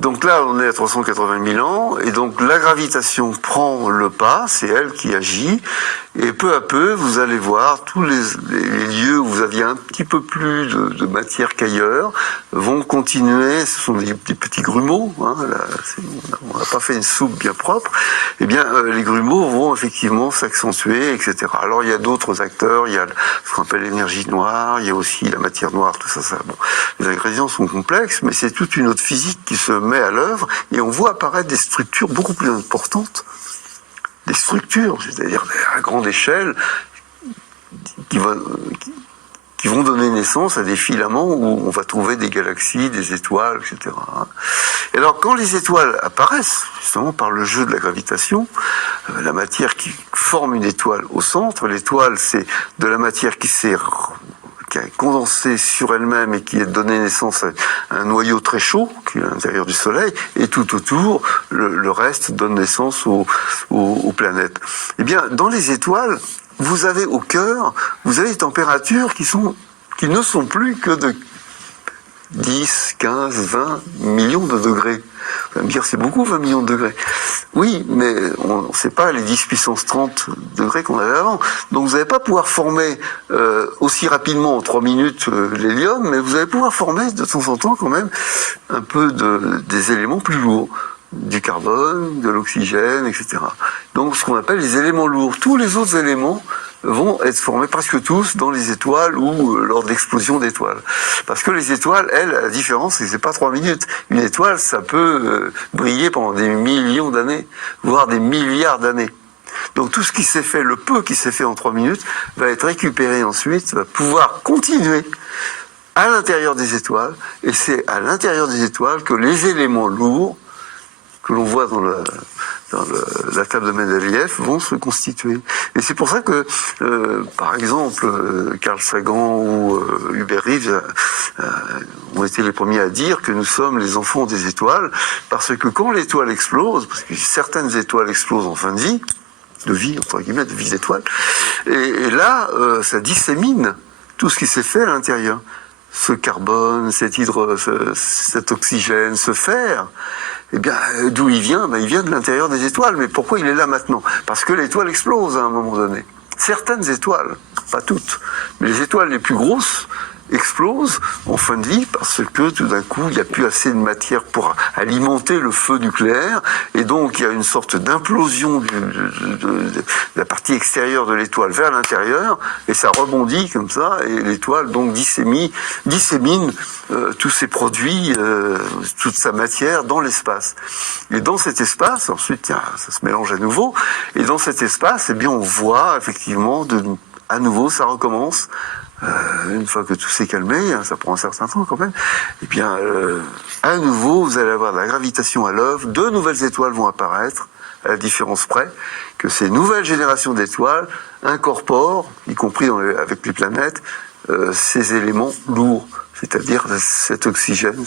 Donc là, on est à 380 000 ans, et donc la gravitation prend le pas, c'est elle qui agit, et peu à peu, vous allez voir, tous les lieux où vous aviez un petit peu plus de matière qu'ailleurs vont continuer, ce sont des petits grumeaux, hein, là, on n'a pas fait une soupe bien propre, eh bien les grumeaux vont effectivement s'accentuer, etc. Alors il y a d'autres acteurs, il y a ce qu'on appelle l'énergie noire, il y a aussi la matière noire, tout ça, bon, les ingrédients sont complexes, mais c'est toute une autre physique qui se met à l'œuvre, et on voit apparaître des structures beaucoup plus importantes, des structures, c'est-à-dire à grande échelle, qui vont donner naissance à des filaments où on va trouver des galaxies, des étoiles, etc. Et alors, quand les étoiles apparaissent, justement par le jeu de la gravitation, la matière qui forme une étoile au centre, l'étoile, c'est de la matière qui a condensé sur elle-même et qui a donné naissance à un noyau très chaud, qui est à l'intérieur du Soleil, et tout autour, le reste donne naissance aux planètes. Eh bien, dans les étoiles, vous avez au cœur, vous avez des températures qui ne sont plus que de 10, 15, 20 millions de degrés. Vous allez me dire, c'est beaucoup 20 millions de degrés. Oui, mais on ne sait pas les 10 puissance 30 degrés qu'on avait avant. Donc vous n'allez pas pouvoir former aussi rapidement en 3 minutes l'hélium, mais vous allez pouvoir former de temps en temps quand même un peu des éléments plus lourds. Du carbone, de l'oxygène, etc. Donc ce qu'on appelle les éléments lourds. Tous les autres éléments vont être formés presque tous dans les étoiles ou lors de l'explosion d'étoiles. Parce que les étoiles, elles, la différence, c'est que c'est pas 3 minutes. Une étoile, ça peut briller pendant des millions d'années, voire des milliards d'années. Donc tout ce qui s'est fait, le peu qui s'est fait en 3 minutes, va être récupéré ensuite, va pouvoir continuer à l'intérieur des étoiles, et c'est à l'intérieur des étoiles que les éléments lourds que l'on voit dans la table de Mendeleïev vont se constituer. Et c'est pour ça que, par exemple, Carl Sagan ou Hubert Reeves ont été les premiers à dire que nous sommes les enfants des étoiles, parce que quand l'étoile explose, parce que certaines étoiles explosent en fin de vie, entre guillemets, de vie d'étoile, et là, ça dissémine tout ce qui s'est fait à l'intérieur. Ce carbone, cet oxygène, ce fer, eh bien, d'où il vient? Il vient de l'intérieur des étoiles. Mais pourquoi il est là maintenant? Parce que l'étoile explose à un moment donné. Certaines étoiles, pas toutes, mais les étoiles les plus grosses explosent en fin de vie parce que tout d'un coup, il n'y a plus assez de matière pour alimenter le feu nucléaire, et donc il y a une sorte d'implosion de la partie extérieure de l'étoile vers l'intérieur, et ça rebondit comme ça, et l'étoile donc dissémine tous ses produits, toute sa matière dans l'espace. Et dans cet espace, ensuite ça se mélange à nouveau, et dans cet espace, eh bien on voit effectivement à nouveau ça recommence. Une fois que tout s'est calmé, ça prend un certain temps quand même, et bien à nouveau vous allez avoir de la gravitation à l'œuvre, de nouvelles étoiles vont apparaître, à la différence près que ces nouvelles générations d'étoiles incorporent, y compris avec les planètes, ces éléments lourds, c'est-à-dire cet oxygène,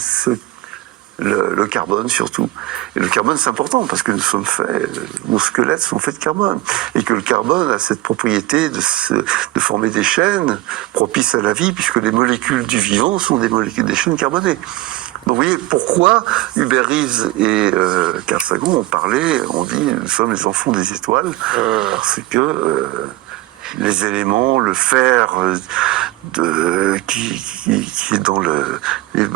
le carbone surtout. Et le carbone, c'est important parce que nos squelettes sont faits de carbone. Et que le carbone a cette propriété de former des chaînes propices à la vie, puisque les molécules du vivant sont des chaînes carbonées. Donc vous voyez pourquoi Hubert Reeves et Carl Sagan ont dit nous sommes les enfants des étoiles, parce que les éléments, le fer qui est dans les